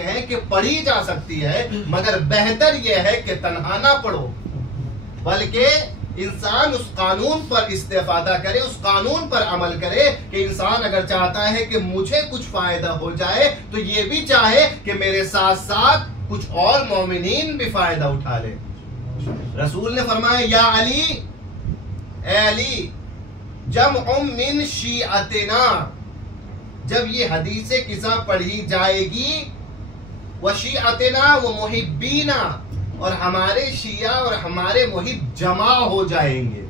हैं कि पढ़ी जा सकती है, मगर बेहतर यह है कि तन्हा ना पढ़ो, बल्कि इंसान उस कानून पर इस्तेफादा करे, उस कानून पर अमल करे कि इंसान अगर चाहता है कि मुझे कुछ फायदा हो जाए तो ये भी चाहे कि मेरे साथ साथ कुछ और मोमिनीन भी फायदा उठा ले। रसूल ने फरमाया, या अली, ए अली, जमउम मिन शिअतिना, जब ये हदीसे किसा पढ़ी जाएगी, व शिअतिना व मुहिब्बीना, और हमारे शिया और हमारे मुहिब जमा हो जाएंगे।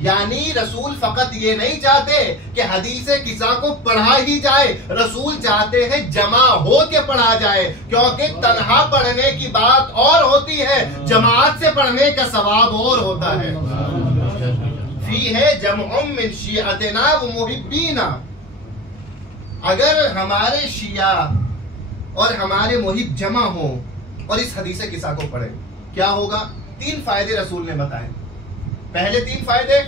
यानी रसूल फकत ये नहीं चाहते कि हदीसे किसा को पढ़ा ही जाए, रसूल चाहते हैं जमा हो के पढ़ा जाए, क्योंकि तन्हा पढ़ने की बात और होती है, जमात से पढ़ने का सवाब और होता है। फी है जमउम मिन शिअतिना व मुहिब्बीना, अगर हमारे शिया और हमारे मुहिब जमा हो और इस हदीसे किसा को पढ़े, क्या होगा? 3 फायदे रसूल ने बताए। पहले 3 फायदे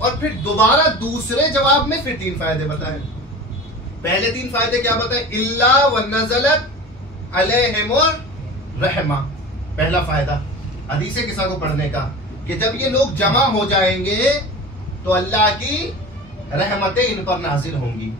और फिर दोबारा दूसरे जवाब में फिर 3 फायदे बताए। पहले 3 फायदे क्या बताए? इल्ला व नज़लत अलैहिमुर रहमा, पहला फायदा हदीसे किसा को पढ़ने का, कि जब ये लोग जमा हो जाएंगे तो अल्लाह की रहमतें इन पर नाजिल होंगी,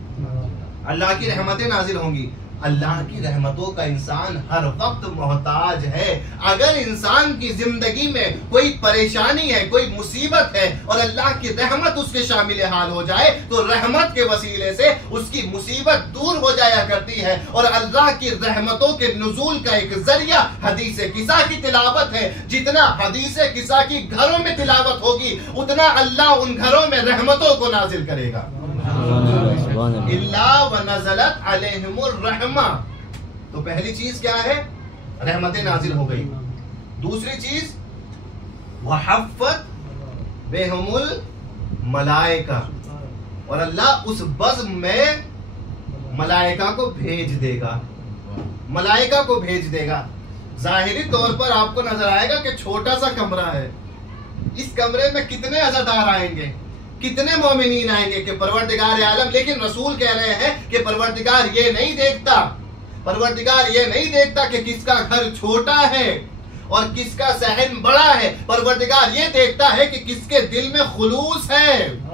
अल्लाह की रहमतें नाजिल होंगी। अल्लाह की रहमतों का इंसान हर वक्त मोहताज है। अगर इंसान की जिंदगी में कोई परेशानी है, कोई मुसीबत है और अल्लाह की रहमत उसके शामिल हाल हो जाए तो रहमत के वसीले से उसकी मुसीबत दूर हो जाया करती है। और अल्लाह की रहमतों के नुज़ूल का एक जरिया हदीस किसा की तिलावत है। जितना हदीस किसा की घरों में तिलावत होगी उतना अल्लाह उन घरों में रहमतों को नाजिल करेगा। इल्ला व नज़लत अलैहिमुर रहमा, तो पहली चीज क्या है? रहमतें नाजिल हो गई। दूसरी चीज वहफ़्फ़त बिहुमुल मलाइका, और अल्लाह उस बज़्म में मलाइका को भेज देगा, मलाइका को भेज देगा। जाहिरी तौर पर आपको नजर आएगा कि छोटा सा कमरा है, इस कमरे में कितने अज़ादार आएंगे, कितने मोमिनीन आएंगे कि परवरदिगार आलम। लेकिन रसूल कह रहे हैं कि परवरदिगार ये नहीं देखता, परवरदिगार ये नहीं देखता कि किसका घर छोटा है और किसका सहन बड़ा है। परवरदिगार ये देखता है कि किसके दिल में खुलूस है।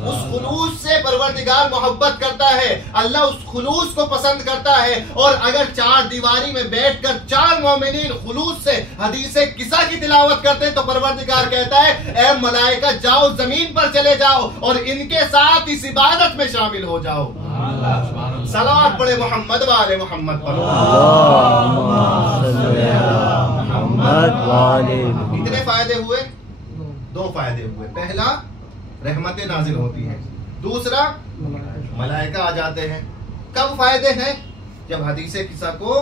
उस खुलूस से परवरदिगार मोहब्बत करता है, अल्लाह उस खुलूस को पसंद करता है। और अगर 4 दीवारी में बैठकर 4 मोमिनीन खुलूस से हदीसे किसा की तिलावत करते हैं तो परवरदिगार कहता है, ए मलाइका जाओ जमीन पर चले जाओ और इनके साथ इस इबादत में शामिल हो जाओ। सलावत पढ़े मोहम्मद वाले मोहम्मद पर। कितने फायदे हुए? 2 फायदे हुए। पहला, रहमतें नाजिल होती हैं। दूसरा, मलाइका आ जाते हैं। कब फायदे हैं? जब हदीसे किसा को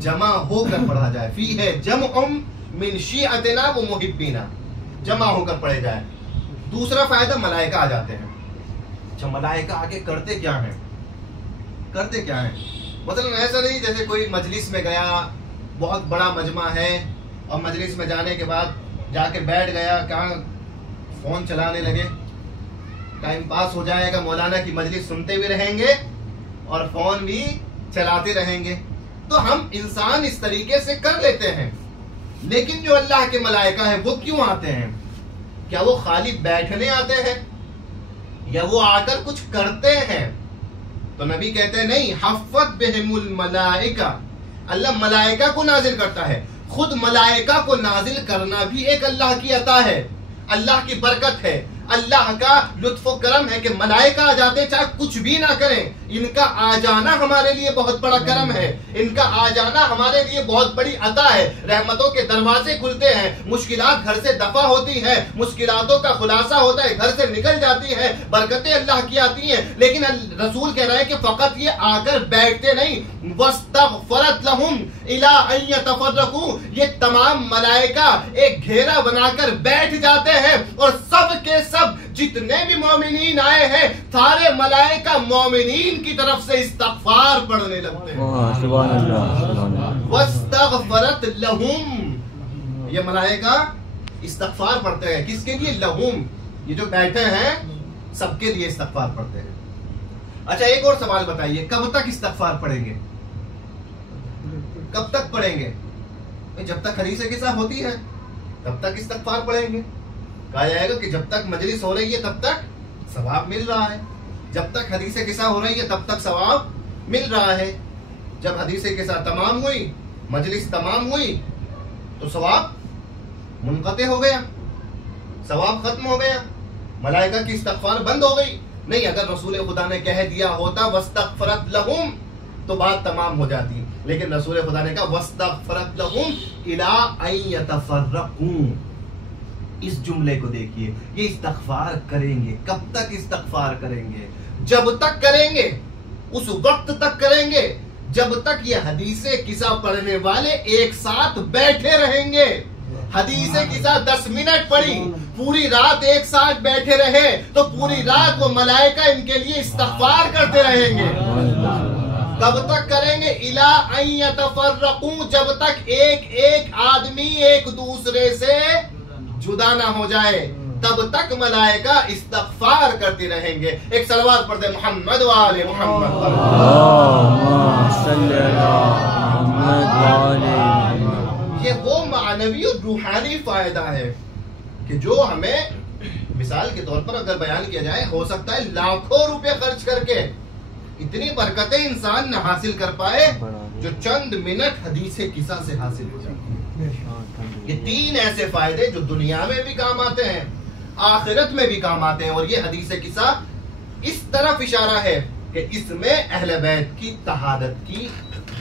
जमा होकर पढ़ा जाए। फी है जमउम मिन शिअतिना व मुहिब्बीना, जमा होकर पढ़े जाए। दूसरा फायदा, मलाइका आ जाते हैं। अच्छा, मलाइका आके करते क्या हैं? करते क्या हैं? मतलब ऐसा नहीं जैसे कोई मजलिस में गया, बहुत बड़ा मजमा है और मजलिस में जाने के बाद जाके बैठ गया, कहाँ फोन चलाने लगे, टाइम पास हो जाएगा, मौलाना की मजलिस सुनते भी रहेंगे और फोन भी चलाते रहेंगे। तो हम इंसान इस तरीके से कर लेते हैं। लेकिन जो अल्लाह के मलाइका है वो क्यों आते हैं? क्या वो खाली बैठने आते हैं या वो आकर कुछ करते हैं? तो नबी कहते हैं नहीं, हफ़्फ़त बिहिमुल मलाइका, अल्लाह मलाइका को नाजिल करता है। खुद मलाइका को नाजिल करना भी एक अल्लाह की अता है, अल्लाह की बरकत है, अल्लाह का लुत्फ़ करम है कि मलाइका आ जाते चाहे कुछ भी ना करें। इनका आ जाना हमारे लिए बहुत बड़ा करम है, इनका आ जाना हमारे लिए बहुत बड़ी अता है। रहमतों के दरवाजे खुलते हैं, मुश्किलात घर से दफा होती है, मुश्किलातों का खुलासा होता है, घर से निकल जाती है, बरकतें अल्लाह की आती हैं। लेकिन रसूल कह रहे हैं कि फकत ये आकर बैठते नहीं, वस्तग़फ़रत लहुम इला अन यतफ़र्रक़ू, ये तमाम मलाइका एक घेरा बनाकर बैठ जाते हैं और सब के सब जितने भी मोमिनीन आए हैं सारे मलाइका मोमिनीन की तरफ से इस्तग़फ़ार पढ़ने लगते हैं। वस्तग़फ़रत लहुम, ये मलाइका इस्तग़फ़ार पढ़ते हैं। किसके लिए? लहुम, ये जो बैठे हैं सबके लिए इस्तग़फ़ार पढ़ते हैं। अच्छा, एक और सवाल बताइए, कब तक इस्तग़फ़ार पढ़ेंगे? कब तक पढ़ेंगे? जब तक हदीस किसा होती है तब तक इस्तगफार पढ़ेंगे। कहा जाएगा कि जब तक मजलिस हो रही है तब तक सवाब मिल रहा है, जब तक हदीस किसा हो रही है तब तक सवाब मिल रहा है। जब हदीस किसा तमाम हुई, मजलिस तमाम हुई, तो सवाब मुनक़ते हो गया, सवाब खत्म हो गया, मलाइका की इस्तगफार बंद हो गई। नहीं, अगर रसूल खुदा ने कह दिया होता वस्तगफरत लहुम तो बात तमाम हो जाती, लेकिन रसूल खुदा ने कहा वस्तगफरत लहुम इला अन यतफर्रकू। इस जुमले को देखिए, ये इस्तगफार करेंगे। कब तक इस्तगफार करेंगे? जब तक करेंगे, उस वक्त तक करेंगे जब तक ये हदीसे किसा पढ़ने वाले एक साथ बैठे रहेंगे। हदीसे किसा 10 मिनट पढ़ी, पूरी रात एक साथ बैठे रहे तो पूरी रात वो मलाइका इनके लिए इस्तगफार करते रहेंगे। कब तक करेंगे? इला अन यतफर्रकू, जब तक एक एक आदमी एक दूसरे से जुदा ना हो जाए, तब तक मलाइका इस्तगफार करते रहेंगे। एक सलवात पढ़ दे मोहम्मद वाले मोहम्मद। ये वो मानवी और रूहानी फायदा है कि जो हमें मिसाल के तौर पर अगर बयान किया जाए, हो सकता है लाखों रुपए खर्च करके इतनी बरकतें इंसान न हासिल कर पाए जो चंद मिनट हदीसे किसा से हासिल हो जाए। ये 3 ऐसे फायदे जो दुनिया में भी काम आते हैं, आखिरत में भी काम आते हैं। और ये हदीसे किसा इस तरफ इशारा है कि इसमें अहले बैत की तहारत की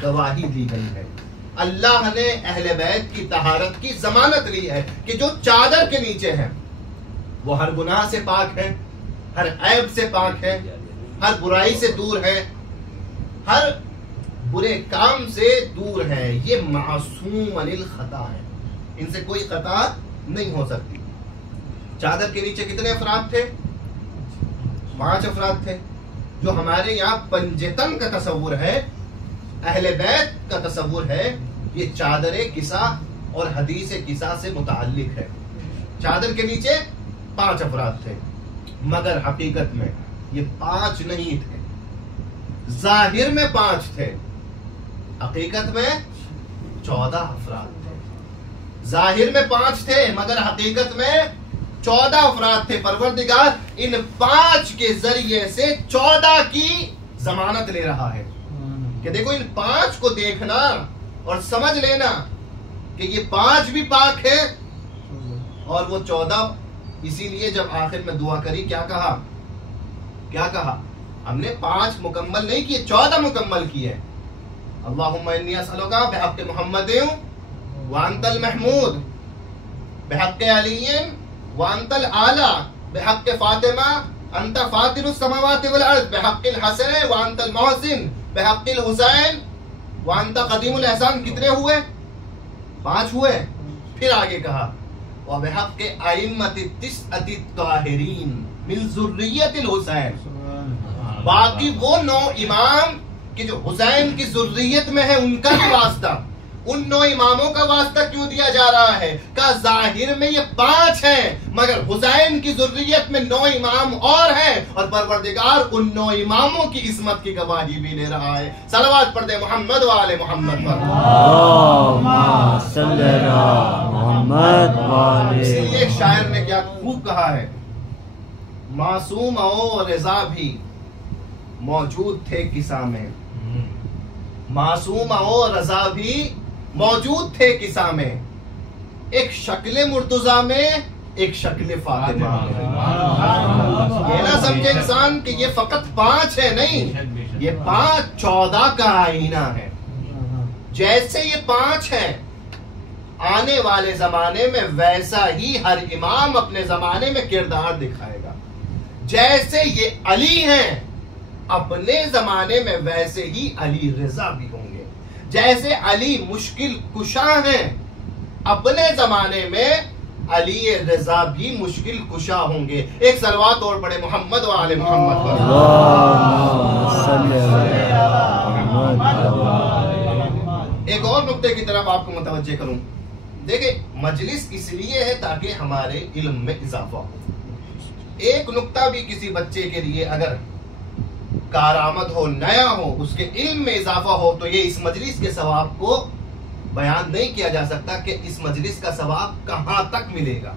गवाही दी गई है। अल्लाह ने अहले बैत की तहारत की जमानत ली है कि जो चादर के नीचे हैं वो हर गुनाह से पाक है, हर ऐब से पाक है, हर बुराई से दूर है, हर बुरे काम से दूर है। ये मासूम अनिल खता है, इनसे कोई खता नहीं हो सकती। चादर के नीचे कितने अफराद थे? 5 अफराद थे। जो हमारे यहाँ पंजतन का तस्वुर है, अहले बैत का तस्वुर है, ये चादर किसा और हदीस किसा से मुताल्लिक है। चादर के नीचे 5 अफराद थे, मगर हकीकत में ये 5 नहीं थे। जाहिर में 5 थे, हकीकत में 14 अफराद थे। जाहिर में 5 थे मगर हकीकत में 14 अफराद थे। परवरदिगार इन 5 के जरिए से 14 की जमानत ले रहा है कि देखो इन 5 को देखना और समझ लेना कि ये 5 भी पाक है और वो 14। इसीलिए जब आखिर में दुआ करी क्या कहा? क्या कहा? हमने 5 मुकम्मल नहीं किए, 14 मुकम्मल किए। अल्लाहुम्मा इन्नी असअलुका बिहक़्क़ि मुहम्मदिन व अंतल महमूद बिहक़्क़ि अलीय्यिन व अंतल आला बिहक़्क़ि फातिमा अंत फातिरुस समावाति वल अर्द बिहक़्क़िल हसन व अंतल मोहसिन बिहक़्क़िल हुसैन व अंत क़दीमुल एहसान। कितने हुए? 5 हुए। फिर आगे कहा व बिहक़्क़ि अइम्मति तिस्अति ताहिरीन मिन ज़ुर्रिय्यतिल हुसैन। बाकी वो 9 इमाम कि जो हुसैन की ज़ुर्रियत में है उनका भी वास्ता, उन 9 इमामों का वास्ता क्यों दिया जा रहा है? का जाहिर में ये 5 हैं मगर हुसैन की ज़ुर्रियत में 9 इमाम और हैं और परवरदिगार उन 9 इमामों की इस्मत की गवाही भी ले रहा है। सलवात पढ़ दे मोहम्मद वाले मोहम्मद पर। इसलिए एक शायर ने क्या खूब कहा है, मासूम और रज़ा भी मौजूद थे किसा में। मासूम और रज़ा भी मौजूद थे किसा में, एक शक्ल मुर्तजा में, एक शक्ल फातिमा में। ये ना समझे इंसान कि ये फकत 5 है, नहीं, ये 5 14 का आईना है। जैसे ये 5 हैं आने वाले जमाने में वैसा ही हर इमाम अपने जमाने में किरदार दिखाएगा। जैसे ये अली हैं अपने जमाने में वैसे ही अली रज़ा भी होंगे। जैसे अली मुश्किल कुशा हैं अपने जमाने में अली रज़ा भी मुश्किल कुशा होंगे। एक सलवात और पढ़े मोहम्मद वाले मोहम्मद। एक और नुक्ते की तरफ आपको मुतवज्जे करूं। देखिए मजलिस इसलिए है ताकि हमारे इल्म में इजाफा हो। एक नुक्ता भी किसी बच्चे के लिए अगर कारआमद हो, नया हो, उसके इल्म में इजाफा हो, तो ये इस मजलिस के सवाब को बयान नहीं किया जा सकता कि इस मजलिस का सवाब कहां तक मिलेगा।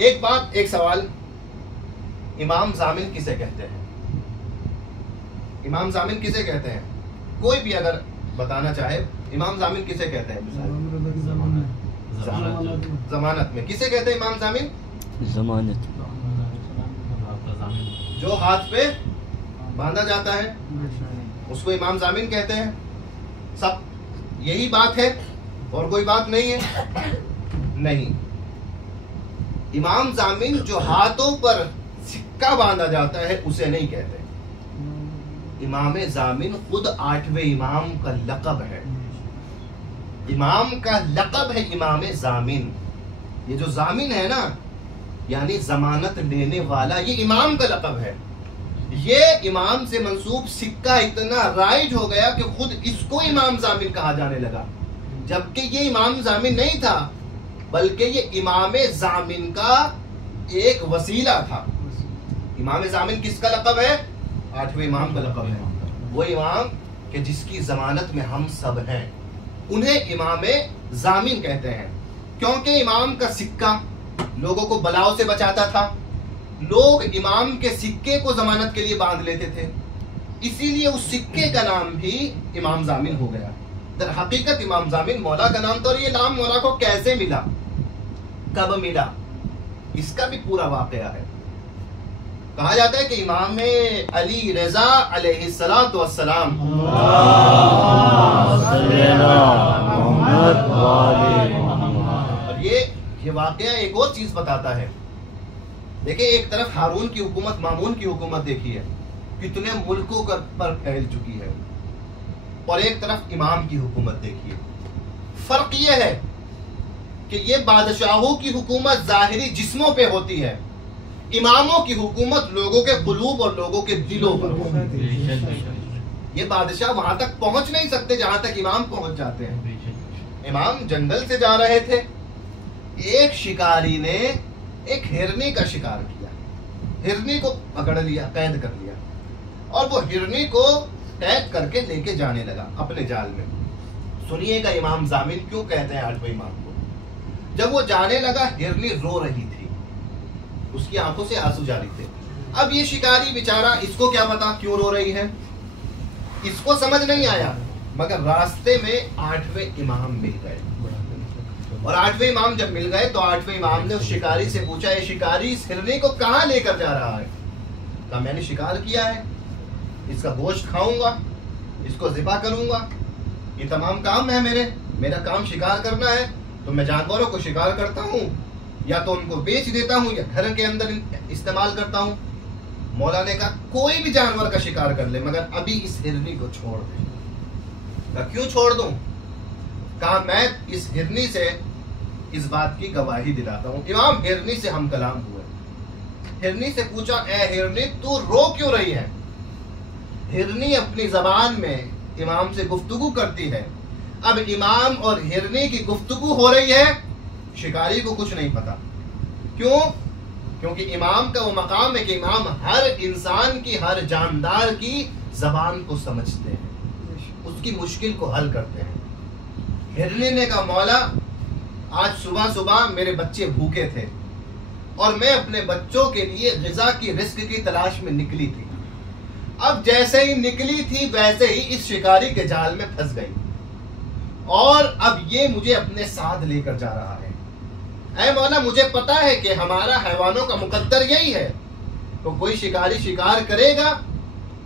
एक बात, एक सवाल, इमाम जामिन किसे कहते हैं? इमाम जामिन किसे कहते हैं? कोई भी अगर बताना चाहे, इमाम जामिन किसे कहते हैं? जमानत में किसे कहते हैं इमाम जामिन? जमानत, जो हाथ पे बांधा जाता है उसको इमाम जामिन कहते हैं। सब यही बात है और कोई बात नहीं है? नहीं, इमाम जामिन जो हाथों पर सिक्का बांधा जाता है उसे नहीं कहते। इमाम जामिन खुद 8वें इमाम का लक़ब है। इमाम का लक़ब है इमाम जामिन। ये जो जामिन है ना, यानी जमानत लेने वाला, ये इमाम का लक़ब है। ये इमाम से मंसूब सिक्का इतना राइज हो गया कि खुद इसको इमाम जामिन कहा जाने लगा, जबकि ये इमाम जामिन नहीं था, बल्कि ये इमाम जामिन का एक वसीला था। इमाम जामिन किसका लक़ब है? 8वें इमाम का लक़ब है। वो इमाम कि जिसकी जमानत में हम सब हैं, उन्हें इमाम जामिन कहते हैं। क्योंकि इमाम का सिक्का लोगों को बलाओं से बचाता था। लोग इमाम के सिक्के को जमानत के लिए बांध लेते थे, इसीलिए उस सिक्के का नाम भी इमाम जामिन हो गया। दर हकीकत इमाम जामिन मौला का नाम था। और ये नाम मौला को कैसे मिला, कब मिला, इसका भी पूरा वाकया है। कहा जाता है कि इमाम अली रजा अलैहिस्सलातु वस्सलाम, और ये वाकया एक और चीज बताता है। देखिए, एक तरफ हारून की हुकूमत, मामून की हुकूमत देखिए कितने मुल्कों पर फैल चुकी है, और एक तरफ इमाम की हुकूमत देखिए। फर्क यह है कि ये बादशाहों की हुकूमत जाहिरी जिस्मों पे होती है, इमामों की हुकूमत लोगों के कुलूब और लोगों के दिलों पर होती है। ये बादशाह वहां तक पहुंच नहीं सकते जहां तक इमाम पहुंच जाते हैं। इमाम जंगल से जा रहे थे, एक शिकारी ने एक हिरनी का शिकार किया, हिरनी को पकड़ लिया, कैद कर लिया, और वो हिरनी को कैद करके लेके जाने लगा अपने जाल में। सुनिएगा इमाम जामिन क्यों कहते हैं 8वें इमाम को। जब वो जाने लगा, हिरनी रो रही थी, उसकी आंखों से आंसू जारी थे। अब ये शिकारी बेचारा, इसको क्या पता क्यों रो रही है, इसको समझ नहीं आया, मगर रास्ते में 8वें इमाम मिल गए। और 8वें इमाम जब मिल गए तो 8वें इमाम ने उस शिकारी से पूछा, ये शिकारी इस हिरनी को कहां लेकर जा रहा है? कहा, मैंने शिकार किया है, इसका गोश्त खाऊंगा, इसको ज़िबा करूंगा, ये तमाम काम है मेरा काम शिकार करना है। तो मैं जानवरों को शिकार करता हूँ, या तो उनको बेच देता हूँ या घर के अंदर इस्तेमाल करता हूँ। मौला ने कहा, कोई भी जानवर का शिकार कर ले, मगर अभी इस हिरनी को छोड़ दे। कहा, क्यों छोड़ दूं? कहा, मैं इस हिरनी से इस बात की गवाही दिलाता हूँ। इमाम हिरनी से हम कलाम हुए। हिरनी से पूछा, ए हिरनी, तू रो क्यों रही है? हिरनी अपनी जबान में इमाम से गुफ्तगू करती है। अब इमाम और हिरनी की गुफ्तगू हो रही है, शिकारी को कुछ नहीं पता। क्यों? क्योंकि इमाम का वो मकाम है कि इमाम हर इंसान की, हर जानदार की जबान को समझते हैं, उसकी मुश्किल को हल करते हैं। हिरनी ने कहा, मौला, आज सुबह सुबह मेरे बच्चे भूखे थे और मैं अपने बच्चों के लिए ग़िज़ा की रिस्क की तलाश में निकली थी। अब जैसे ही निकली थी वैसे ही इस शिकारी के जाल में फंस गई, और अब ये मुझे अपने साथ लेकर जा रहा है। ऐ मौला, मुझे पता है कि हमारा हैवानों का मुकद्दर यही है, तो कोई शिकारी शिकार करेगा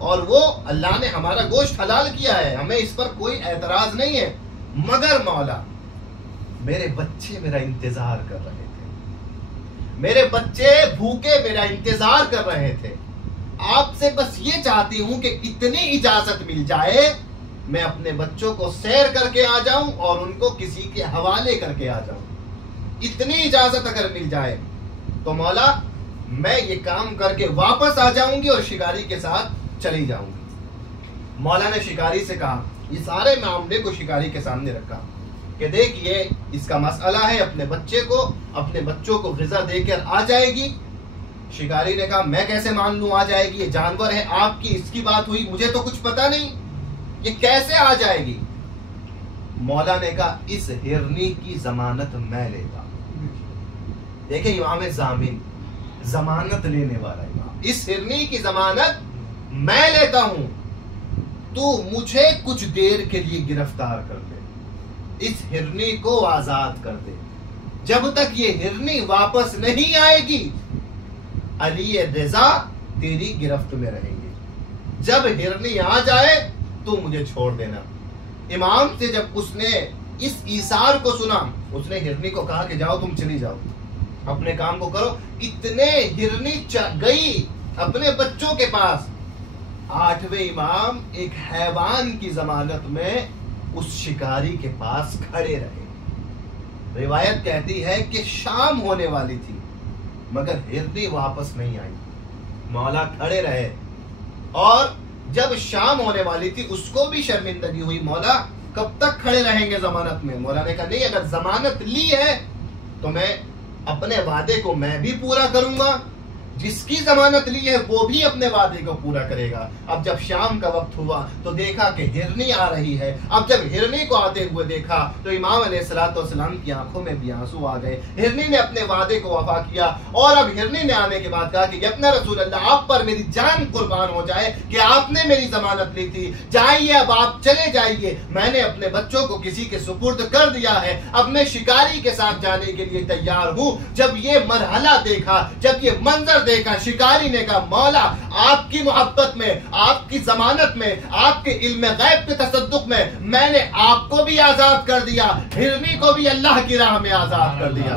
और वो अल्लाह ने हमारा गोश्त हलाल किया है, हमें इस पर कोई एतराज नहीं है। मगर मौला, मेरे बच्चे मेरा इंतजार कर रहे थे, मेरे बच्चे भूखे मेरा इंतजार कर रहे थे। आपसे बस ये चाहती हूं कि इतनी इजाजत मिल जाए, मैं अपने बच्चों को सैर करके आ जाऊं और उनको किसी के हवाले करके आ जाऊं। इतनी इजाजत अगर मिल जाए तो मौला, मैं ये काम करके वापस आ जाऊंगी और शिकारी के साथ चली जाऊंगी। मौला ने शिकारी से कहा, ये सारे मामले को शिकारी के सामने रखा कि देख, ये इसका मसला है, अपने बच्चों को ग़िज़ा देकर आ जाएगी, शिकारी ने कहा मैं कैसे मान लूं आ जाएगी, ये जानवर है आपकी, इसकी बात हुई, मुझे तो कुछ पता नहीं, ये कैसे आ जाएगी। मौला ने कहा इस हिरनी की जमानत मैं लेता हूं। देखिए इमाम जामिन, जमानत लेने वाला इमाम, इस हिरनी की जमानत मैं लेता हूं, तू मुझे कुछ देर के लिए गिरफ्तार कर दे, इस हिरनी को आजाद कर दे, जब तक ये हिरनी वापस नहीं आएगी अली रजा तेरी गिरफ्त में रहेंगे, जब हिरनी आ जाए तो मुझे छोड़ देना। इमाम से जब उसने इस ईसार को सुना, उसने हिरनी को कहा कि जाओ तुम चली जाओ, अपने काम को करो। इतने हिरनी गई अपने बच्चों के पास। 8वें इमाम एक हैवान की जमानत में उस शिकारी के पास खड़े रहे। रिवायत कहती है कि शाम होने वाली थी मगर हिरनी वापस नहीं आई। मौला खड़े रहे और जब शाम होने वाली थी उसको भी शर्मिंदगी हुई, मौला कब तक खड़े रहेंगे जमानत में। मौला ने कहा नहीं, अगर जमानत ली है तो मैं अपने वादे को मैं भी पूरा करूंगा, जिसकी जमानत ली है वो भी अपने वादे को पूरा करेगा। अब जब शाम का वक्त हुआ तो देखा कि हिरनी आ रही है। अब जब हिरनी को आते हुए देखा तो इमाम अलैहिस्सलाम की आंखों में भी आंसू आ गए। हिरनी ने अपने वादे को वफा किया और अब हिरनी ने आने के बाद कहा कि अपना रसूल अल्लाह, आप पर मेरी जान कुर्बान हो जाए कि आपने मेरी जमानत ली थी, जाइए अब आप चले जाइए, मैंने अपने बच्चों को किसी के सुपुर्द कर दिया है, अब मैं शिकारी के साथ जाने के लिए तैयार हूं। जब ये मरहला देखा, जब ये मंजर देखा, शिकारी ने कहा मौला आपकी मोहब्बत में, आपकी जमानत में, आपके इल्म गैब के तसद्दुक में मैंने आपको भी आजाद कर दिया, हिरनी को भी अल्लाह की राह में आजाद कर दिया।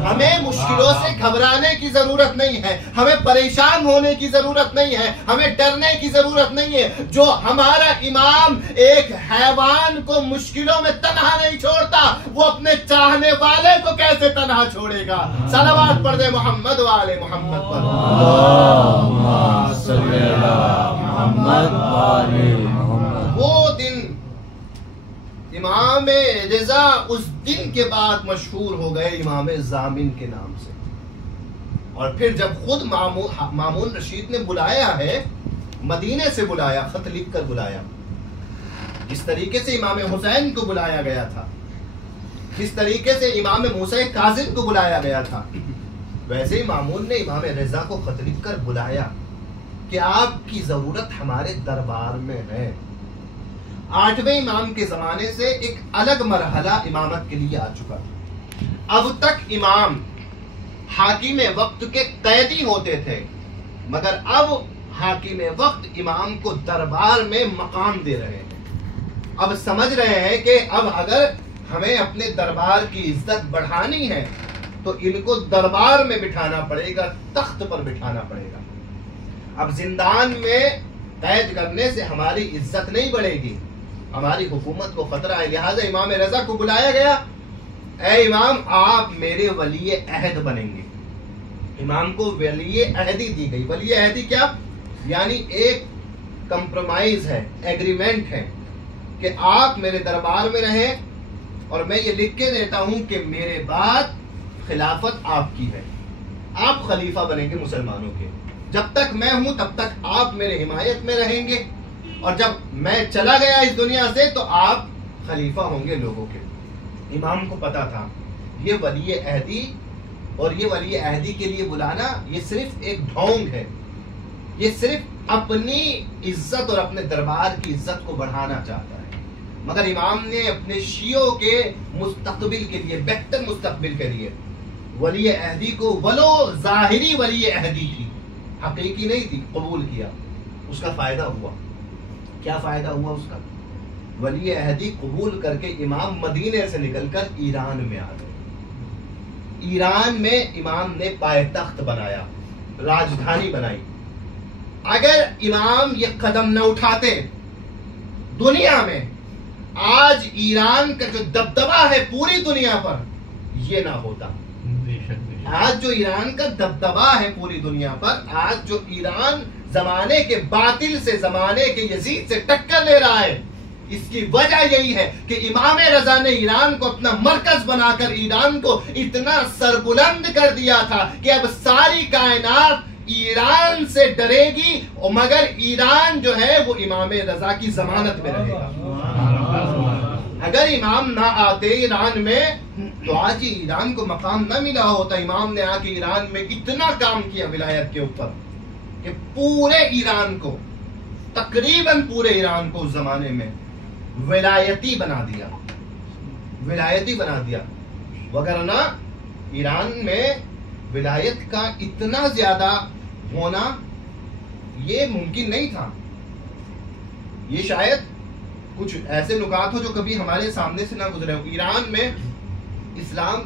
हमें मुश्किलों से घबराने की जरूरत नहीं है, हमें परेशान होने की जरूरत नहीं है, हमें डरने की जरूरत नहीं है। जो हमारा इमाम एक हैवान को मुश्किलों में तन्हा नहीं छोड़ता, वो अपने चाहने वाले को कैसे तन्हा छोड़ेगा। सलावत पढ़ दे मोहम्मद वाले मोहम्मद पर। वो दिन इमाम रजा उस दिन के बाद मशहूर हो गए इमाम जामिन के नाम से। और फिर जब खुद मामून रशीद ने बुलाया है, मदीने से बुलाया, खत लिख कर बुलाया, इस तरीके से इमाम हुसैन को बुलाया गया था, इस तरीके से इमाम मूसा काजिम को बुलाया गया था, वैसे ही मामून ने इमाम रजा को खत लिख कर बुलाया कि आपकी जरूरत हमारे दरबार में है। 8वें इमाम के जमाने से एक अलग मरहला इमामत के लिए आ चुका था। अब तक इमाम हाकिम वक्त के कैदी होते थे, मगर अब हाकिम वक्त इमाम को दरबार में मकाम दे रहे हैं। अब समझ रहे हैं कि अब अगर हमें अपने दरबार की इज्जत बढ़ानी है तो इनको दरबार में बिठाना पड़ेगा, तख्त पर बिठाना पड़ेगा। अब जिंदान में कैद करने से हमारी इज्जत नहीं बढ़ेगी, हमारी हुकूमत को खतरा है। लिहाजा इमाम रजा को बुलाया गया, ए इमाम आप मेरे वली अहद बनेंगे। इमाम को वली अहदी दी गई। वली अहदी क्या, यानी एक कंप्रोमाइज है, एग्रीमेंट है कि आप मेरे दरबार में रहें और मैं ये लिख के देता हूं कि मेरे बाद खिलाफत आपकी है, आप खलीफा बनेंगे मुसलमानों के, जब तक मैं हूं तब तक आप मेरे हिमायत में रहेंगे और जब मैं चला गया इस दुनिया से तो आप खलीफा होंगे लोगों के। इमाम को पता था ये वली अहदी, और ये वली अहदी के लिए बुलाना ये सिर्फ एक ढोंग है, ये सिर्फ अपनी इज्जत और अपने दरबार की इज्जत को बढ़ाना चाहता है। मगर इमाम ने अपने शियों के मुस्तकबिल के लिए, बेहतर मुस्तकबिल के लिए वली अहदी को, वलो जाहिरी वली अहदी थी, हकीकी नहीं थी, कबूल किया। उसका फायदा हुआ, क्या फायदा हुआ उसका? वली अहदी कबूल करके इमाम मदीने से निकलकर ईरान में आ गए। ईरान में इमाम ने पायतख्त बनाया, राजधानी बनाई। अगर इमाम ये कदम न उठाते दुनिया में, आज ईरान का जो दबदबा है पूरी दुनिया पर, ये ना होता। आज जो ईरान का दबदबा है पूरी दुनिया पर, आज जो ईरान जमाने के बातिल से, जमाने के यजीद से टक्कर ले रहा है, इसकी वजह यही है कि इमाम रजा ने ईरान को अपना मरकज बनाकर ईरान को इतना सरबुलंद कर दिया था कि अब सारी कायनात ईरान से डरेगी, और मगर ईरान जो है वो इमाम रजा की जमानत में रहेगा। अगर इमाम ना आते ईरान में तो आज ही ईरान को मकाम ना मिला होता। इमाम ने आके ईरान में इतना काम किया विलायत के ऊपर कि पूरे ईरान को, तकरीबन पूरे ईरान को उस जमाने में विलायती बना दिया, विलायती बना दिया। वगरना ईरान में विलायत का इतना ज्यादा होना ये मुमकिन नहीं था। ये शायद कुछ ऐसे नुकात हो जो कभी हमारे सामने से ना गुजरे हो। ईरान में इस्लाम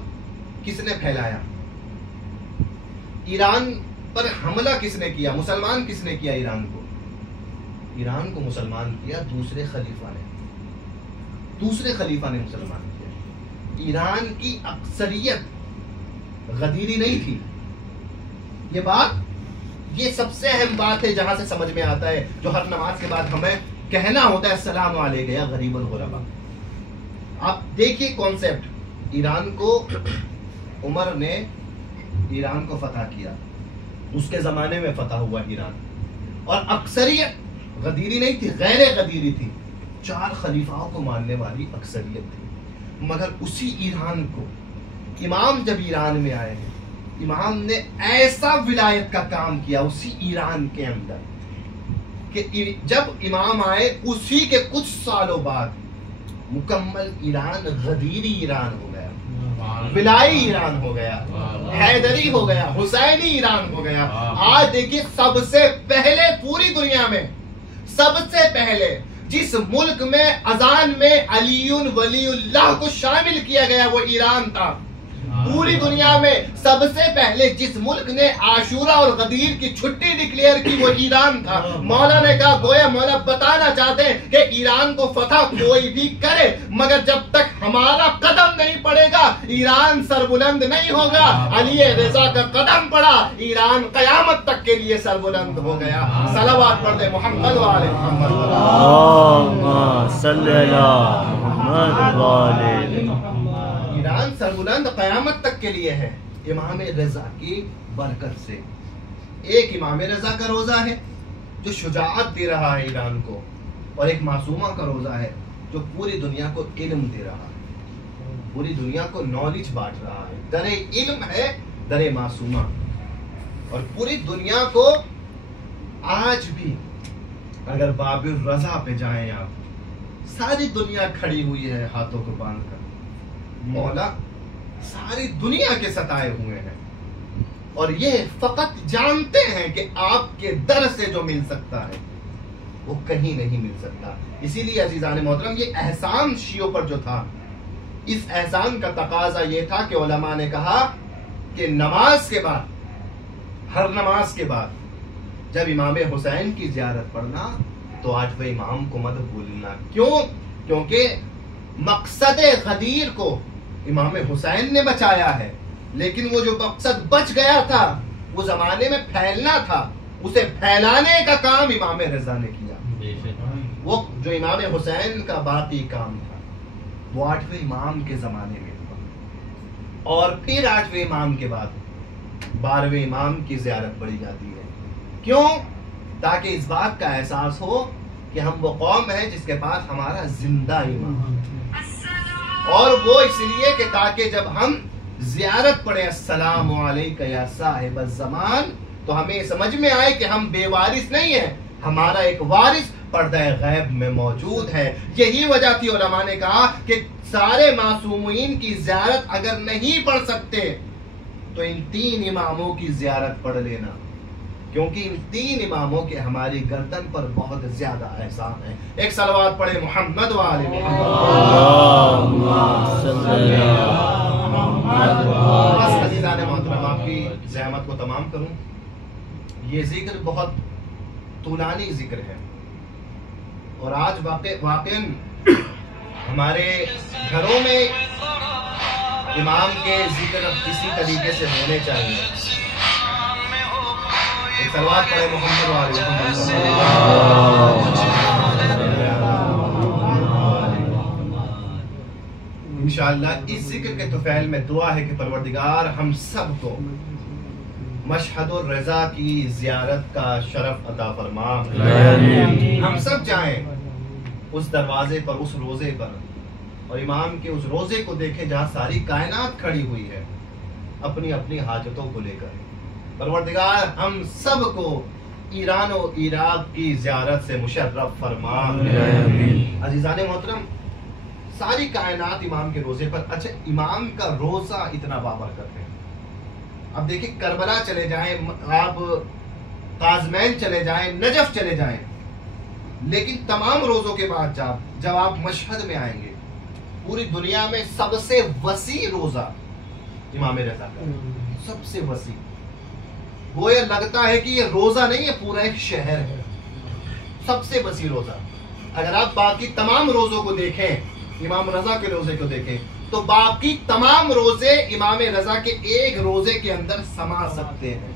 किसने फैलाया, ईरान पर हमला किसने किया, मुसलमान किसने किया ईरान को? ईरान को मुसलमान किया दूसरे खलीफा ने, दूसरे खलीफा ने मुसलमान किया। ईरान की अक्सरियत गदीरी नहीं थी। ये बात, ये सबसे अहम बात है जहां से समझ में आता है, जो हर नमाज के बाद हमें कहना होता है, अस्सलाम वालेकुम या गरीबुल गुरबा। आप देखिए कॉन्सेप्ट, ईरान को उमर ने ईरान को फतह किया, उसके जमाने में फतह हुआ ईरान, और अक्सरियत गदीरी नहीं थी, गैर गदीरी थी। 4 खलीफाओं को मानने वाली अक्सरियत थी। मगर उसी ईरान को इमाम जब ईरान में आए हैं, इमाम ने ऐसा विलायत का काम किया उसी ईरान के अंदर कि जब इमाम आए उसी के कुछ सालों बाद मुकम्मल ईरान गदीरी ईरान हो गया, विलाई ईरान हो गया, हैदरी हो गया, हुसैनी ईरान हो गया। आज देखिए, सबसे पहले पूरी दुनिया में, सबसे पहले जिस मुल्क में अजान में अलीउन वलीउल्लाह को शामिल किया गया वो ईरान था। पूरी दुनिया में सबसे पहले जिस मुल्क ने आशूरा और गदीर की छुट्टी डिक्लेयर की वो ईरान था। मौला ने कहा, गोया मौला बताना चाहते हैं कि ईरान को फतह कोई भी करे, मगर जब तक हमारा कदम नहीं पड़ेगा ईरान सरबुलंद नहीं होगा। अली रजा का कदम पड़ा, ईरान कयामत तक के लिए सरबुलंद हो गया। सलावत पढ़ दे मोहम्मद वाले मोहम्मद। ईरान सरबुलंद कयामत तक के लिए है इमाम रजा की बरकत से। एक इमाम रजा का रोजा है जो शुजाअत दे रहा है ईरान को, और एक मासूमा का रोजा है जो पूरी दुनिया को इल्म दे रहा है, पूरी दुनिया को नॉलेज बांट रहा है। दरे इल्म है, दरे मासूमा। और पूरी दुनिया को आज भी अगर बाबिल रजा पे जाएं आप, सारी दुनिया खड़ी हुई है हाथों को बांधकर। मौला सारी दुनिया के सताए हुए हैं, और ये फकत जानते हैं कि आपके दर से जो मिल सकता है वो कहीं नहीं मिल सकता। इसीलिए अजीजान मोहतरम, ये एहसान शियों पर जो था, इस एहसान का तकाजा ये था कि उलमा ने कहा कि नमाज के बाद, हर नमाज के बाद जब इमाम हुसैन की जियारत पढ़ना तो 8वें इमाम को मत भूलना। क्यों? क्योंकि मकसद गदीर को इमाम हुसैन ने बचाया है, लेकिन वो जो मकसद बच गया था वो जमाने में फैलना था, उसे फैलाने का काम इमाम रजा ने किया। वो जो इमाम हुसैन का बाकी काम था वो 8वें इमाम के जमाने में हुआ, और फिर 8वें इमाम के बाद 12वें इमाम की जियारत पड़ी जाती है। क्यों? ताकि इस बात का एहसास हो कि हम वो कौम है जिसके पास हमारा जिंदा इमाम, और वो इसलिए कि ताकि जब हम जियारत पढ़े अस्सलामु अलैका या साहिब ज़मान, तो हमें समझ में आए कि हम बेवारिस नहीं है, हमारा एक वारिस पर्दा गैब में मौजूद है। यही वजह थी उलमा ने कहा कि सारे मासूमीन की जियारत अगर नहीं पढ़ सकते तो इन 3 इमामों की जियारत पढ़ लेना, क्योंकि इन 3 इमामों के हमारी गर्दन पर बहुत ज्यादा एहसान है। एक सलवात पढ़े मोहम्मद वाले मोहतरम, आपकी ज़हमत को तमाम करूं। ये जिक्र बहुत तुलानी जिक्र है, और आज वाक़ईन हमारे घरों में इमाम के जिक्र इसी तरीके से होने चाहिए। एक सलवात पढ़े मोहम्मद वाले इंशाअल्लाह इस जिक्र के तुफैल में दुआ है कि परवरदिगार हम सब को मशहदुर रज़ा की ज़ियारत का शरफ अता फरमा। हम सब जाएं उस दरवाजे पर, उस रोजे पर, और इमाम के उस रोजे को देखें जहां सारी कायनात खड़ी हुई है अपनी अपनी हाजतों को लेकर। परवरदिगार हम सब को ईरान और इराक की ज़ियारत से मुशर्रफ फरमा। अजीज़ान मोहतरम, सारी कायनात इमाम के रोजे पर। अच्छा, इमाम का रोजा इतना बाबरकत है। अब देखिए, करबला चले जाएं, आप काज़मैन चले जाएं, नजफ चले जाएं, लेकिन तमाम रोजों के बाद जब आप मशहद में आएंगे, पूरी दुनिया में सबसे वसी रोजा इमाम रज़ा का, सबसे वसी। वो ये लगता है कि ये रोजा नहीं है, पूरा एक शहर है, सबसे वसी रोजा। अगर आप बाकी तमाम रोजों को देखें, इमाम रज़ा के रोजे को देखें, तो बाकी तमाम रोजे इमाम रज़ा के एक रोजे के अंदर समा सकते हैं।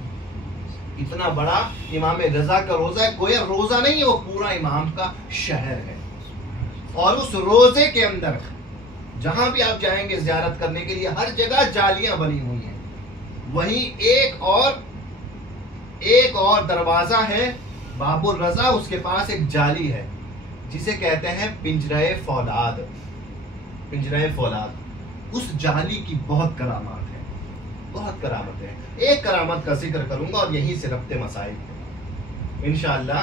इतना बड़ा इमाम रज़ा का रोजा है, गोया रोजा नहीं है, वो पूरा इमाम का शहर है। और उस रोजे के अंदर जहां भी आप जाएंगे ज़ियारत करने के लिए, हर जगह जालियां बनी हुई हैं। वहीं एक और दरवाजा है बाबुर रज़ा, उसके पास एक जाली है जिसे कहते हैं पिंजरे फौलाद। पिंजरे फौलाद, उस जाली की बहुत करामात है, बहुत करामत है। एक करामत का जिक्र करूंगा और यहीं से रब्ते मसाइल है इंशाअल्लाह।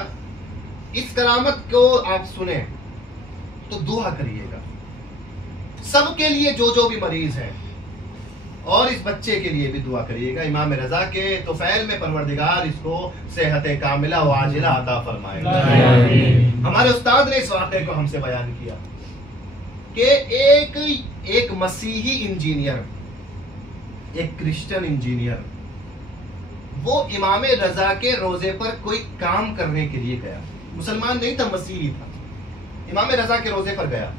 इस करामत को आप सुने तो दुआ करिएगा सबके लिए, जो भी मरीज है, और इस बच्चे के लिए भी दुआ करिएगा। इमाम रज़ा के तुफैल में परवरदिगार इसको सेहत कामिला व आजिला अता फरमाए। हमारे उस्ताद ने इस वाक़े को हमसे बयान किया कि एक मसीही इंजीनियर, एक क्रिश्चियन इंजीनियर, वो इमाम रज़ा के रोजे पर कोई काम करने के लिए गया। मुसलमान नहीं था, मसीही था, इमाम रज़ा के रोजे पर गया।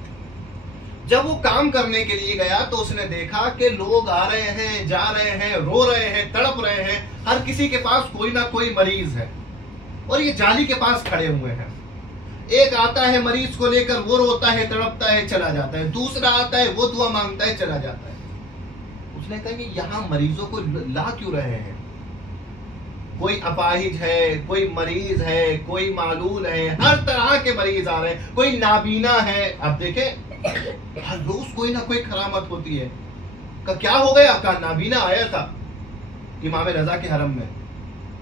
जब वो काम करने के लिए गया तो उसने देखा कि लोग आ रहे हैं, जा रहे हैं, रो रहे हैं, तड़प रहे हैं, हर किसी के पास कोई ना कोई मरीज है, और ये जाली के पास खड़े हुए हैं। एक आता है मरीज को लेकर, वो रोता है, तड़पता है, चला जाता है। दूसरा आता है, वो दुआ मांगता है, चला जाता है। उसने कहा कि यहाँ मरीजों को ला क्यों रहे हैं? कोई अपाहिज है, कोई मरीज है, कोई मालूल है, हर तरह के मरीज आ रहे हैं, कोई नाबीना है। अब देखें, हर रोज कोई ना कोई करामत होती है। का क्या हो गया? का नाबीना आया था इमाम रज़ा के हरम में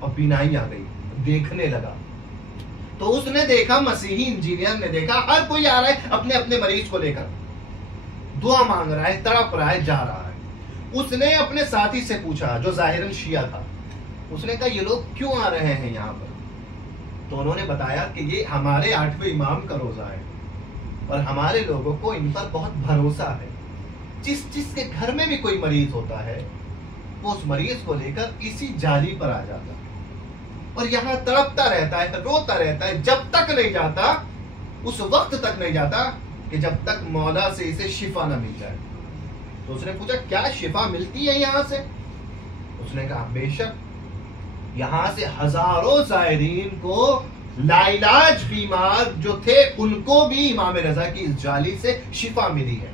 और बीनाई आ गई, देखने लगा। तो उसने देखा, मसीही इंजीनियर ने देखा, हर कोई आ रहा है अपने अपने मरीज को लेकर, दुआ मांग रहा है, तड़प रहा है, जा रहा है। उसने अपने साथी से पूछा जो जाहिरन शिया था, उसने कहा ये लोग क्यों आ रहे हैं यहाँ पर? तो उन्होंने बताया कि ये हमारे 8वें इमाम का रोजा है और हमारे लोगों को इन पर बहुत भरोसा है। जिसके घर में भी कोई मरीज होता है, वो उस मरीज को लेकर इसी जाली पर आ जाता है और यहाँ तड़पता रहता है, रोता रहता है, जब तक नहीं जाता, उस वक्त तक नहीं जाता कि जब तक मौला से इसे शिफा न मिल जाए। तो उसने पूछा क्या शिफा मिलती है यहाँ से? उसने कहा बेशक, यहाँ से हजारों ज़ायरीन को लाइलाज बीमार जो थे उनको भी इमाम रज़ा की इस जाली से शिफा मिली है।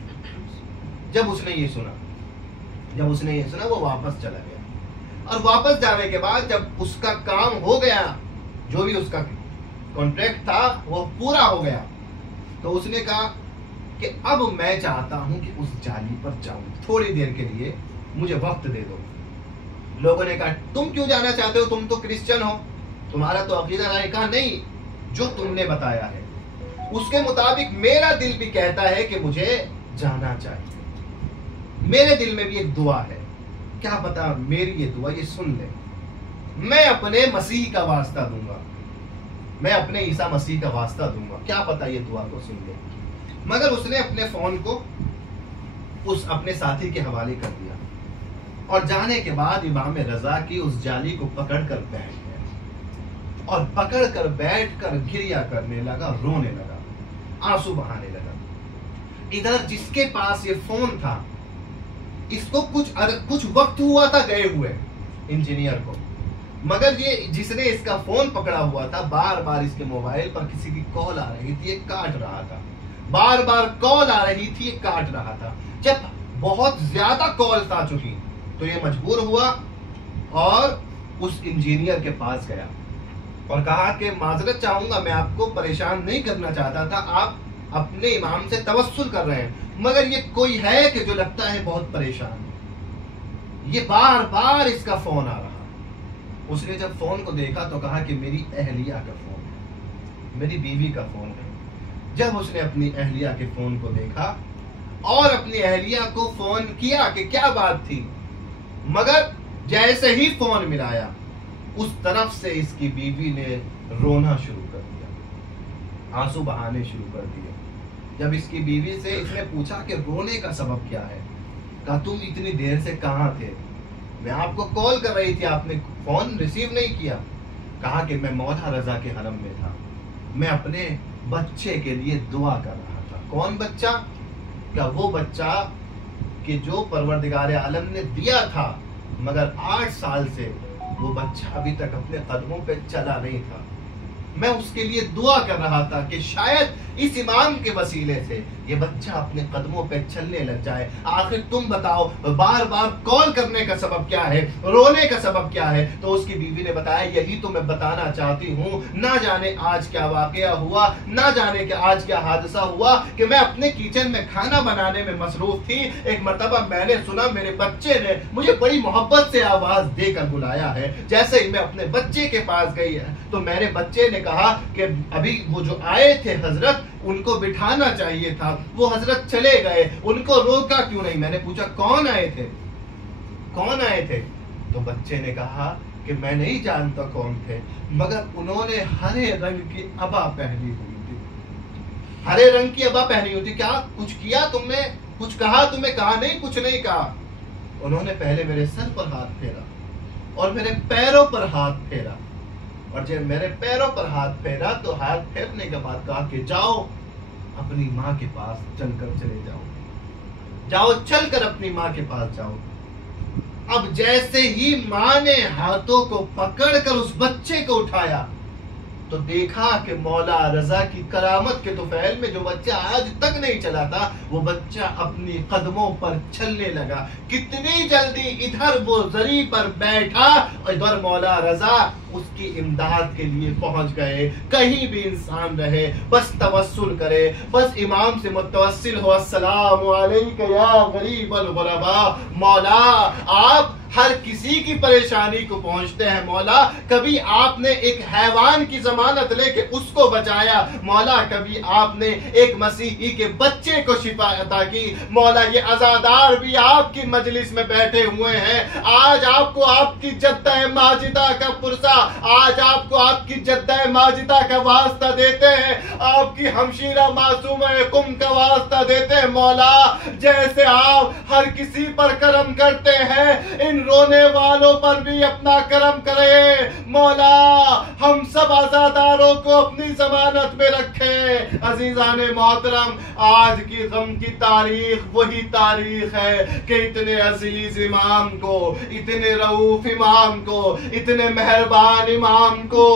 जब उसने ये सुना वो वापस चला गया। और वापस जाने के बाद जब उसका काम हो गया, जो भी उसका कॉन्ट्रैक्ट था वो पूरा हो गया, तो उसने कहा कि अब मैं चाहता हूं कि उस जाली पर जाऊं, थोड़ी देर के लिए मुझे वक्त दे दो। लोगों ने कहा तुम क्यों जाना चाहते हो, तुम तो क्रिश्चियन हो, तुम्हारा तो अकीदा नहीं। कहा नहीं, जो तुमने बताया है उसके मुताबिक मेरा दिल भी कहता है कि मुझे जाना चाहिए। मेरे दिल में भी एक दुआ है, क्या पता मेरी ये दुआ ये सुन ले। मैं अपने मसीह का वास्ता दूंगा, मैं अपने ईसा मसीह का वास्ता दूंगा, क्या पता ये दुआ को सुन ले। मगर उसने अपने फोन को उस अपने साथी के हवाले कर दिया और जाने के बाद इमाम रज़ा की उस जाली को पकड़ कर बैठ गया और पकड़ कर बैठ कर गिरिया करने लगा, रोने लगा, आंसू बहाने लगा। इधर जिसके पास ये फोन था, इसको कुछ वक्त हुआ था गए हुए इंजीनियर को, मगर ये जिसने इसका फोन पकड़ा हुआ था, बार बार इसके मोबाइल पर किसी की कॉल आ रही थी, ये काट रहा था। बार बार कॉल आ रही थी, काट रहा था। जब बहुत ज्यादा कॉल्स आ चुकी तो ये मजबूर हुआ और उस इंजीनियर के पास गया और कहा कि माजरत चाहूंगा, मैं आपको परेशान नहीं करना चाहता था, आप अपने इमाम से तवस्सुल कर रहे हैं, मगर ये कोई है कि जो लगता है बहुत परेशान, ये बार बार इसका फोन आ रहा। उसने जब फोन को देखा तो कहा कि मेरी अहलिया का फोन है, मेरी बीवी का फोन है। जब उसने अपनी अहलिया के फोन को देखा और अपनी अहलिया को फोन किया कि क्या बात थी, मगर जैसे ही फोन मिलाया उस तरफ से इसकी बीवी ने रोना शुरू कर दिया, आंसू बहाने शुरू कर दिए। जब इसकी बीवी से इसने पूछा कि रोने का सबब क्या है, कहा तुम इतनी देर से कहाँ थे, मैं आपको कॉल कर रही थी, आपने फोन रिसीव नहीं किया। कहा कि मैं मौला रजा के हरम में था, मैं अपने बच्चे के लिए दुआ कर रहा था। कौन बच्चा? क्या वो बच्चा कि जो परवरदिगार आलम ने दिया था, मगर 8 साल से वो बच्चा अभी तक अपने कदमों पे चला नहीं था। मैं उसके लिए दुआ कर रहा था कि शायद इस इमाम के वसीले से ये बच्चा अपने कदमों पे चलने लग जाए। आखिर तुम बताओ, बार बार कॉल करने का सबब क्या है, रोने का सबब क्या है? तो उसकी बीवी ने बताया, यही तो मैं बताना चाहती हूँ। ना जाने आज क्या वाकया हुआ, ना जाने कि आज क्या हादसा हुआ कि मैं अपने किचन में खाना बनाने में मसरूफ थी। एक मर्तबा मैंने सुना मेरे बच्चे ने मुझे बड़ी मोहब्बत से आवाज देकर बुलाया है। जैसे ही मैं अपने बच्चे के पास गई है तो मेरे बच्चे ने कहा कि अभी वो जो आए थे हजरत, उनको बिठाना चाहिए था, वो हजरत चले गए, उनको रोका क्यों नहीं? मैंने पूछा कौन आए थे, कौन आए थे? तो बच्चे ने कहा कि मैं नहीं जानता कौन थे, मगर उन्होंने हरे रंग की अबा पहनी हुई थी। हरे रंग की अबा पहनी हुई थी। क्या कुछ किया तुमने, कुछ कहा तुम्हें? कहा नहीं, कुछ नहीं कहा। उन्होंने पहले मेरे सर पर हाथ फेरा और मेरे पैरों पर हाथ फेरा, और जब मेरे पैरों पर हाथ फेरा तो हाथ फेरने के बाद कहा कि जाओ अपनी माँ के पास चलकर चले जाओ, जाओ चलकर अपनी माँ के पास जाओ। अब जैसे ही माँ ने हाथों को पकड़कर उस बच्चे को उठाया तो देखा कि मौला रजा की करामत के तुफैल में जो बच्चा आज तक नहीं चला था, वो बच्चा अपनी कदमों पर चलने लगा। कितनी जल्दी इधर वो जरी पर बैठा और इधर मौला रजा उसकी इमदाद के लिए पहुंच गए। कहीं भी इंसान रहे बस तवस्सुल करे, बस इमाम से मुतवस्सिल हो, अस्सलामु अलैका या गरीबल गुरबा। मौला आप हर किसी की परेशानी को पहुंचते हैं मौला। कभी आपने एक हैवान की जमानत लेके उसको बचाया मौला, कभी आपने एक मसीही के बच्चे को शिफा अता की मौला। ये अज़ादार भी आपकी मजलिस में बैठे हुए हैं। आज आपको आपकी जद्दा माजिदा का पुरसा, आज आपको आपकी जद्दा माजिदा का वास्ता देते हैं, आपकी हमशीरा मासूम कुम का वास्ता देते हैं मौला। जैसे आप हर किसी पर करम करते हैं, इन रोने वालों पर भी अपना करम करे मौला। हम सब आज़ादारों को अपनी जमानत में रखे। अजीजाने मोहतरम, आज की गम की तारीख वही तारीख है कि इतने अजीज इमाम को, इतने रऊफ इमाम को, इतने मेहरबान इमाम को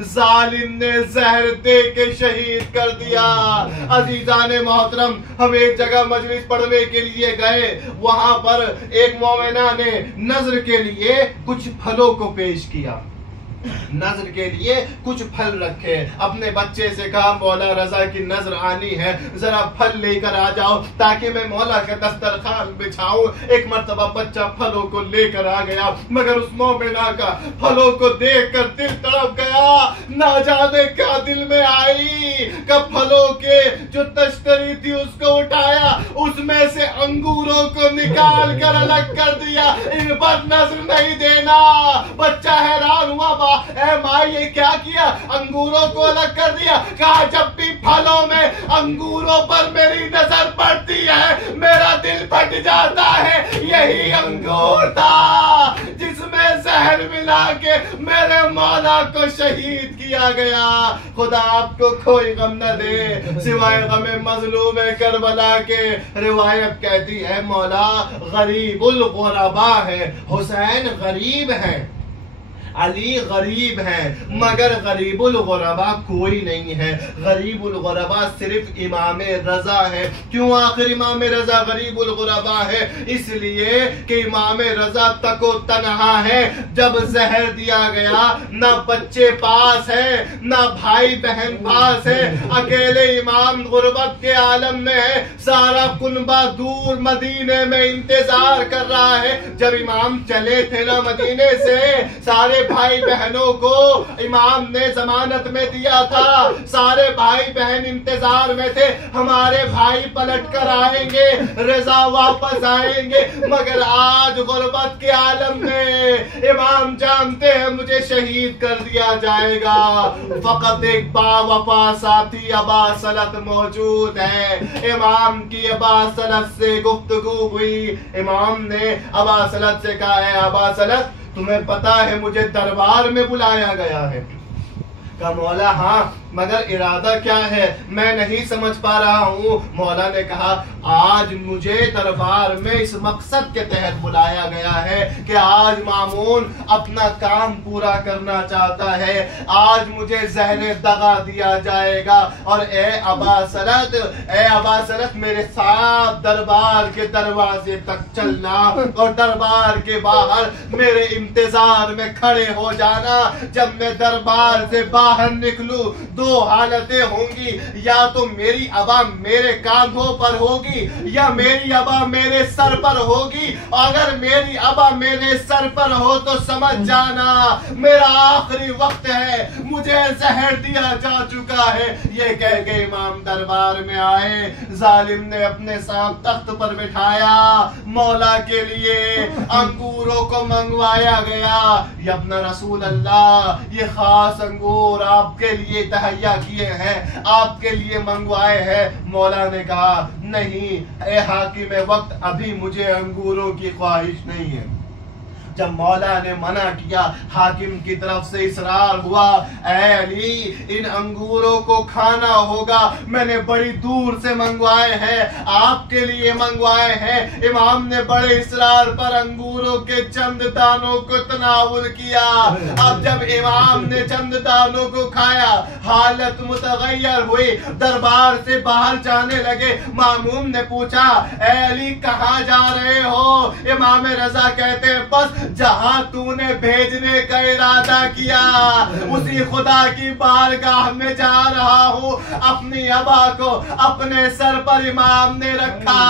जालिम ने जहर दे के शहीद कर दिया। अजीजाने मोहतरम, हम एक जगह मजलिस पढ़ने के लिए गए, वहां पर एक मोमिना ने नजर के लिए कुछ फलों को पेश किया, नजर के लिए कुछ फल रखे। अपने बच्चे से कहा मौला रजा की नजर आनी है, जरा फल लेकर आ जाओ ताकि मैं मौला का दस्तरखान बिछाऊं। एक मर्तबा बच्चा फलों को लेकर आ गया, मगर उस मोमिना का फलों को देखकर दिल तड़प गया। ना जाने क्या दिल में आई, कब फलों के जो तश्तरी थी उसको उठाया, उसमें से अंगूरों को निकाल कर अलग कर दिया। इन पर नजर नहीं देना। बच्चा हैरान हुआ, ए माँ ये क्या किया? अंगूरों को अलग कर दिया। कहा जब भी फलों में अंगूरों पर मेरी नजर पड़ती है मेरा दिल फट जाता है। यही अंगूर था जिसमें जहर मिला के मेरे मौला को शहीद किया गया। खुदा आपको कोई गम न दे सिवाय गमे मजलूम करबला के। रिवायत कहती है मौला गरीबुल गुरबा है, हुसैन गरीब है। अली गरीब हैं, मगर गरीबुल गुरबा कोई नहीं है। गरीबुल गुरबा सिर्फ इमाम रजा है। क्यों आखिर इमाम रजा गरीबुल गुरबा है? इसलिए कि इमाम रजा तको तनहा है। जब जहर दिया गया, ना बच्चे पास है, ना भाई बहन पास है, अकेले इमाम गुरबत के आलम में है। सारा कुनबा दूर मदीने में इंतजार कर रहा है। जब इमाम चले थे ना मदीने से, सारे भाई बहनों को इमाम ने जमानत में दिया था। सारे भाई बहन इंतजार में थे, हमारे भाई पलट कर आएंगे, रजा वापस आएंगे। मगर आज गुरबत के आलम में इमाम जानते हैं मुझे शहीद कर दिया जाएगा। फकत एक बावफा साथी अबा सलत मौजूद है। इमाम की अबा सलत से गुफ्तगू हुई। इमाम ने अबा सलत से कहा है, अबा सलत तुम्हें पता है मुझे दरबार में बुलाया गया है? कहा मौला हाँ, मगर इरादा क्या है मैं नहीं समझ पा रहा हूँ। मौला ने कहा आज मुझे दरबार में इस मकसद के तहत बुलाया गया है कि आज मामून अपना काम पूरा करना चाहता है। आज मुझे ज़हरे दगा दिया जाएगा और ए अबा सलत मेरे साथ दरबार के दरवाजे तक चलना और दरबार के बाहर मेरे इंतजार में खड़े हो जाना। जब मैं दरबार से बाहर निकलूं दो हालतें होंगी, या तो मेरी अबा मेरे कांधों पर होगी या मेरी अबा मेरे सर पर होगी। अगर मेरी अबा मेरे सर पर हो तो समझ जाना मेरा आखिरी वक्त है, मुझे जहर दिया जा चुका है। ये कह के इमाम दरबार में आए। जालिम ने अपने साथ तख्त पर बिठाया। मौला के लिए अंगूरों को मंगवाया गया। ये अपना रसूल अल्लाह, ये खास अंगूर आपके लिए तहैया किए हैं, आपके लिए मंगवाए हैं। मौला ने कहा नहीं ए हाकिम वक्त, अभी मुझे अंगूरों की ख्वाहिश नहीं है। जब मौला ने मना किया, हाकिम की तरफ से इसरार हुआ, ऐ अली इन अंगूरों को खाना होगा, मैंने बड़ी दूर से मंगवाए हैं, आपके लिए मंगवाए हैं। इमाम ने बड़े इसरार पर अंगूरों के चंद दानों को तनावुल किया। अब जब इमाम ने चंद दानों को खाया, हालत मुतगय्यर हुई, दरबार से बाहर जाने लगे। मामूम ने पूछा, ऐ अली कहाँ जा रहे हो? इमाम रजा कहते हैं बस जहां तूने भेजने का इरादा किया उसी खुदा की बारगाह में जा रहा हूँ। अपनी अबा को अपने सर पर इमाम ने रखा।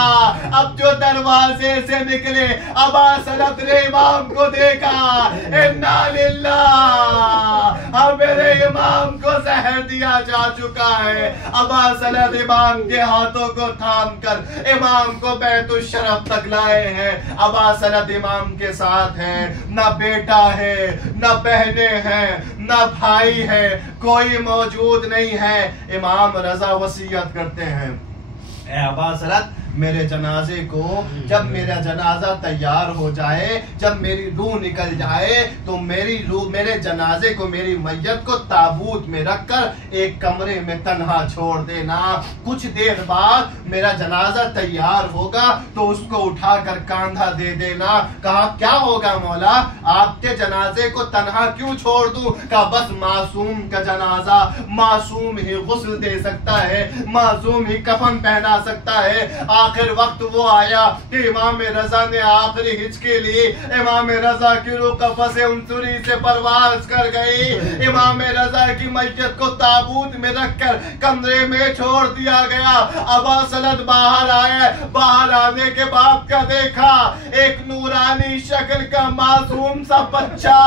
अब जो दरवाजे से निकले, अबा सलत ने इमाम को देखा। इन्ना लिल्लाह, मेरे इमाम को जहर दिया जा चुका है। अबा सलत इमाम के हाथों को थाम कर इमाम को बैतुल शरफ तक लाए हैं। अबा सलत इमाम के साथ है, ना बेटा है, ना बहने हैं, ना भाई है, कोई मौजूद नहीं है। इमाम रजा वसीयत करते हैं, ए अबा सलत मेरे जनाजे को, जब मेरा जनाजा तैयार हो जाए, जब मेरी रूह निकल जाए तो मेरी रूह, मेरे जनाजे को, मेरी मैयत को ताबूत में रखकर एक कमरे में तन्हा छोड़ देना। कुछ देर बाद मेरा जनाजा तैयार होगा तो उसको उठाकर कांधा दे देना। कहा क्या होगा मौला, आपके जनाजे को तन्हा क्यों छोड़ दूं? कहा बस मासूम का जनाजा मासूम ही गुस्ल दे सकता है, मासूम ही कफन पहना सकता है। आखिर वक्त वो आया कि इमाम रजा ने आखिरी हिज के लिए इमाम रजा की रूह कफ़स उनसुरी से परवाज कर गई। इमाम रजा की मैयत को ताबूत में रखकर कमरे में छोड़ दिया गया। अबा सलत बाहर आए। बाहर आने के बाद क्या देखा? एक नूरानी शक्ल का मासूम सा बच्चा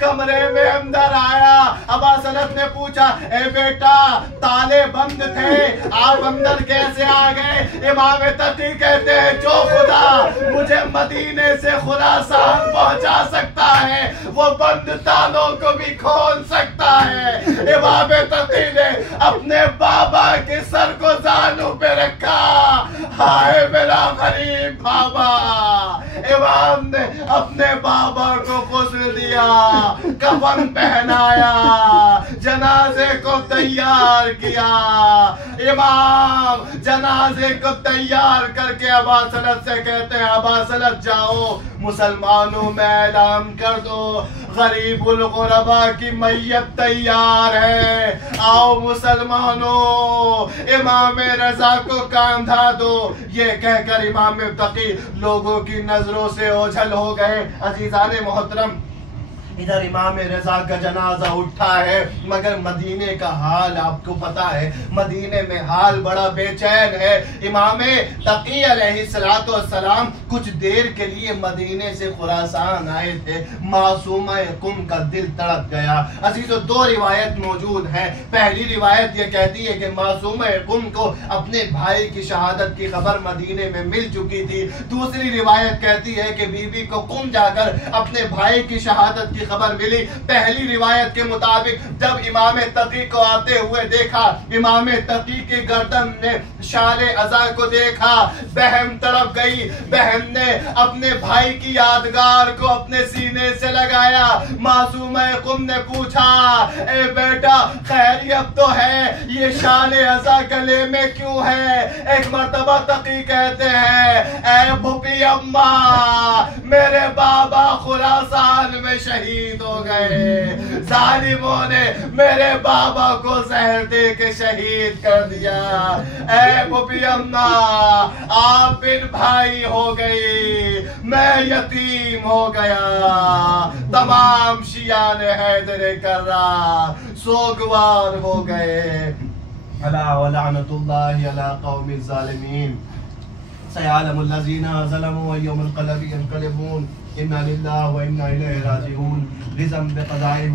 कमरे में अंदर आया। अबा सलत ने पूछा, ए बेटा ताले बंद थे, आप अंदर कैसे आ गए? इमाम तकी कहते हैं जो खुदा मुझे मदीने से खुरासान पहुंचा सकता है वो बंद तालों को भी खोल सकता है। इमाम तकी ने अपने बाबा के सर को जानू पे रखा। हाय मेरा गरीब बाबा। इमाम ने अपने बाबा को गुस्ल कर दिया, कफन पहनाया, जनाजे को तैयार किया। इमाम जनाजे को तैयार करके अबा सलत से कहते हैं, अबा सलत जाओ मुसलमानों में ऐलान कर दो, गरीबुल गुरबा की मैयत तैयार है, आओ मुसलमानों इमाम रजा को कांधा दो। ये कहकर इमाम तकी लोगों की नजरों से ओझल हो गए। अजीजाने मोहतरम, इधर इमाम रजा का जनाजा उठा है, मगर मदीने का हाल आपको पता है, मदीने में हाल बड़ा बेचैन है। इमाम तकी अलैहिस्सलाम कुछ देर के लिए मदीने से खुरासान आए थे, मासूमा कुम का दिल तड़प गया। अजीजों, दो रिवायत मौजूद है। पहली रिवायत ये कहती है कि मासूमा कुम को अपने भाई की शहादत की खबर मदीने में मिल चुकी थी। दूसरी रिवायत कहती है कि बीबी को कुम जाकर अपने भाई की शहादत की खबर मिली। पहली रिवायत के मुताबिक जब इमाम तकी को आते हुए देखा, इमाम तकी की गर्दन ने शाले अज़ा को देखा, बहन तड़प गई। बहन ने अपने भाई की यादगार को अपने सीने से लगाया। मासूमा कुम ने पूछा, ए बेटा खैरियत तो है, ये शाले अज़ा गले में क्यों है? एक मर्तबा तकी कहते हैं, ए भूपी अम्मा, मेरे बाबा खुरासान में शहीद हो गए, जालिमों ने मेरे बाबा को जहर दे के शहीद कर दिया। ऐ भूपी अम्मा, आप बिन भाई हो गई, मैं यतीम हो गया। तमाम शियान हैदर कर्रार सोगवार हो गए। अला व लानतुल्लाहि अला कौमिज़ ज़ालिमीन। सयअलमुल लज़ीना ज़लमू यौमल क़यामति यनक़लिबून। इन्ना लिल्लाहि व इन्ना इलैहि राजिऊन। रिज़म बिक़ज़ाइहि